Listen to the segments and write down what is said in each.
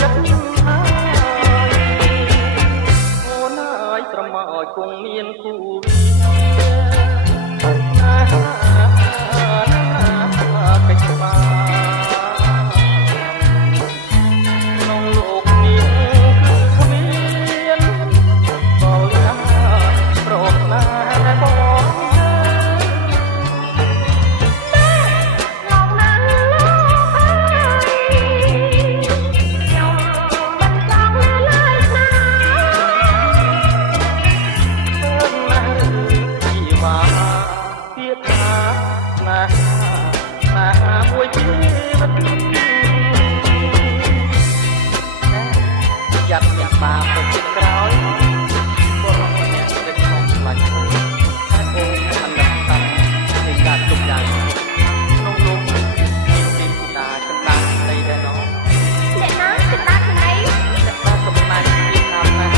ចិត្តហើយអូនហើយត្រមឲ្យគង់មានគូវាកិច្ចបាក្នុងលោកនេះគឺគ្មានបលណាប្រកណាបងមួយជីវិតយ៉ាត់មានបាបទៅជិតក្រោយបរោះម្នាក់ទៅក្នុងខ្លាច់អូនអនុតានៃការទុកយ៉ាងក្នុងលោកមានទេវតាកណ្ដាលនៃដែរណោះអ្នកណាកណ្ដាលនៃអ្នកតាសំណាញ់ពីតាមណា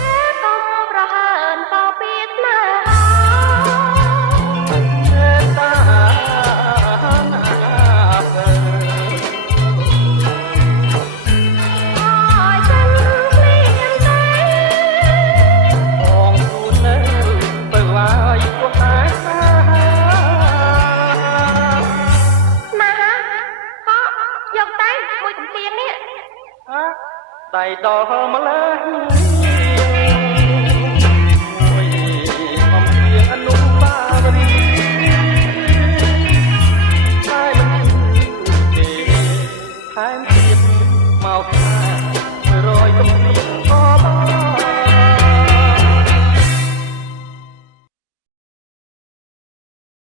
តែក៏ប្រហើនក៏ពីណាដៃដល់ម្លេះ